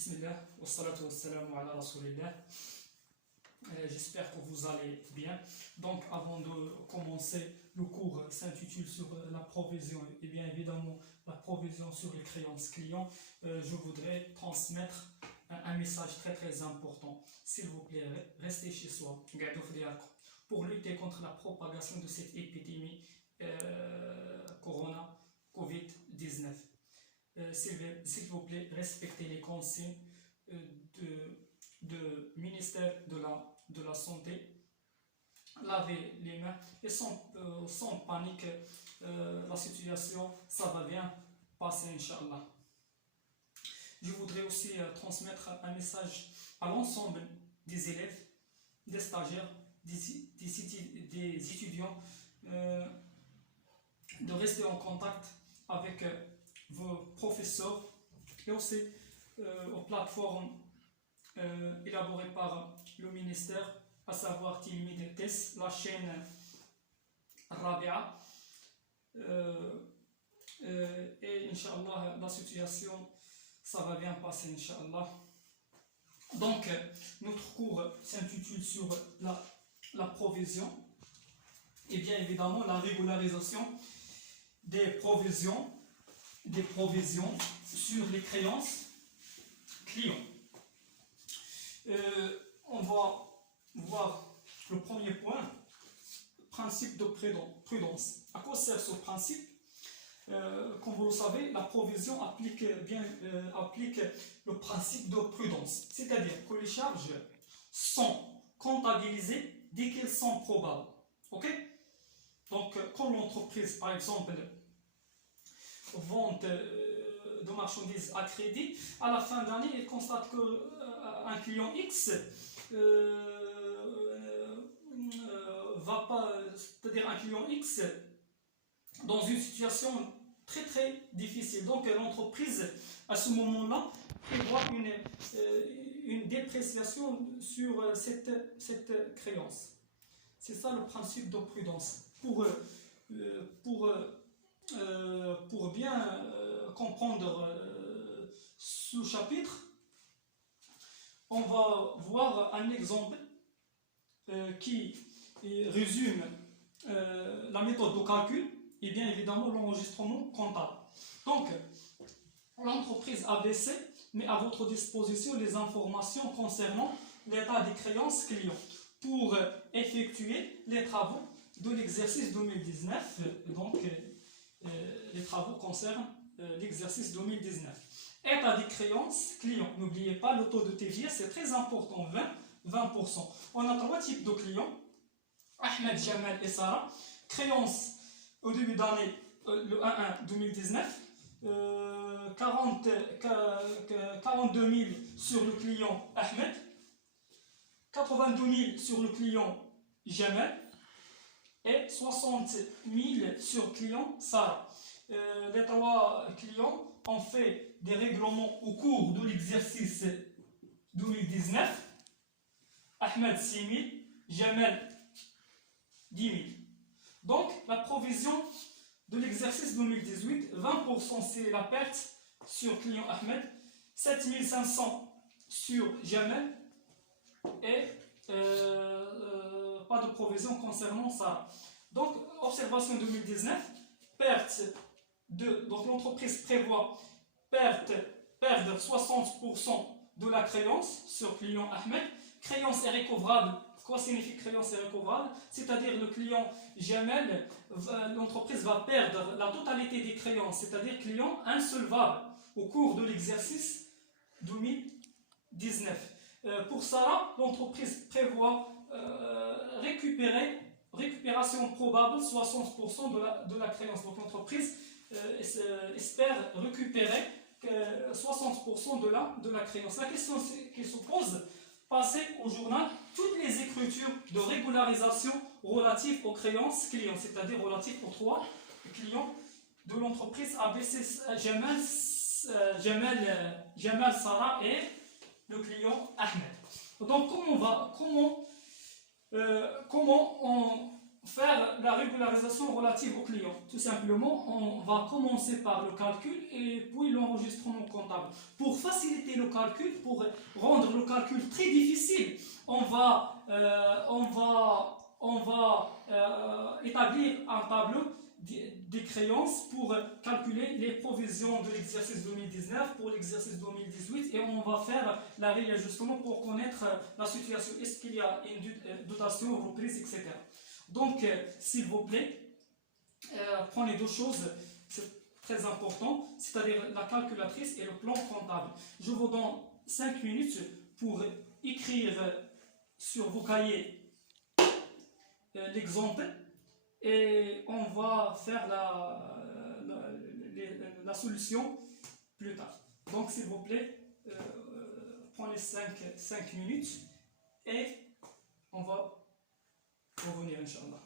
Bismillah, wassalatu wassalamu ala rasulillah. J'espère que vous allez bien. Donc, avant de commencer, le cours s'intitule sur la provision et bien évidemment la provision sur les créances clients. Je voudrais transmettre un message très important. S'il vous plaît, restez chez soi pour lutter contre la propagation de cette épidémie Corona Covid-19. S'il vous plaît, respectez les consignes du ministère de la Santé. Lavez les mains et sans panique, la situation, ça va bien passer, Inch'Allah. Je voudrais aussi transmettre un message à l'ensemble des élèves, des stagiaires, des étudiants, de rester en contact avec vos professeurs et aussi aux plateformes élaborées par le ministère, à savoir Tilmid Test, la chaîne Rabia, et Inch'Allah la situation ça va bien passer, Inch'Allah. Donc notre cours s'intitule sur la provision et bien évidemment la régularisation des provisions sur les créances clients. On va voir le premier point, principe de prudence. À quoi sert ce principe? Comme vous le savez, la provision applique le principe de prudence, c'est-à-dire que les charges sont comptabilisées dès qu'elles sont probables. Ok? Donc, quand l'entreprise, par exemple, vente de marchandises à crédit, à la fin d'année, elle constate qu'un client X va pas, c'est-à-dire un client X dans une situation très difficile. Donc l'entreprise, à ce moment-là, prévoit une dépréciation sur cette créance. C'est ça le principe de prudence. Pour bien comprendre ce chapitre, on va voir un exemple qui résume la méthode de calcul et bien évidemment l'enregistrement comptable. Donc, l'entreprise ABC met à votre disposition les informations concernant l'état des créances clients pour effectuer les travaux de l'exercice 2019. Donc, les travaux concernent l'exercice 2019. État des créances clients. N'oubliez pas le taux de TVA, c'est très important, 20%. On a trois types de clients, Ahmed, Jamal et Sarah. Créances au début d'année, le 1-1 2019, 42 000 sur le client Ahmed, 82 000 sur le client Jamal et 60 000 sur le client Sarah. Les trois clients ont fait des règlements au cours de l'exercice 2019. Ahmed 6 000, Jamal 10 000. Donc la provision de l'exercice 2018, 20% c'est la perte sur client Ahmed, 7 500 sur Jamal et pas de provision concernant ça. Donc observation 2019, perte donc l'entreprise prévoit perdre 60% de la créance sur client Ahmed. Créance est recouvrable. Quoi signifie créance est recouvrable? C'est-à-dire le client Jamal, l'entreprise va perdre la totalité des créances, c'est-à-dire client insolvable au cours de l'exercice 2019. Pour ça, l'entreprise prévoit récupération probable 60% de la créance. Donc l'entreprise espère récupérer 60% de la créance. La question qui se pose, passez au journal toutes les écritures de régularisation relatives aux créances clients, c'est-à-dire relatives aux trois clients de l'entreprise ABC Jamal, Sarah et le client Ahmed. Donc comment faire la régularisation relative au client. Tout simplement, on va commencer par le calcul et puis l'enregistrement comptable. Pour faciliter le calcul, pour rendre le calcul très difficile, on va établir un tableau des créances pour calculer les provisions de l'exercice 2019 pour l'exercice 2018 et on va faire la réajustement pour connaître la situation. Est-ce qu'il y a une dotation, reprise, etc. Donc, s'il vous plaît, prenez deux choses, c'est très important, c'est-à-dire la calculatrice et le plan comptable. Je vous donne 5 minutes pour écrire sur vos cahiers l'exemple et on va faire la solution plus tard. Donc, s'il vous plaît, prenez 5 minutes et on va revenir, Inch'Allah.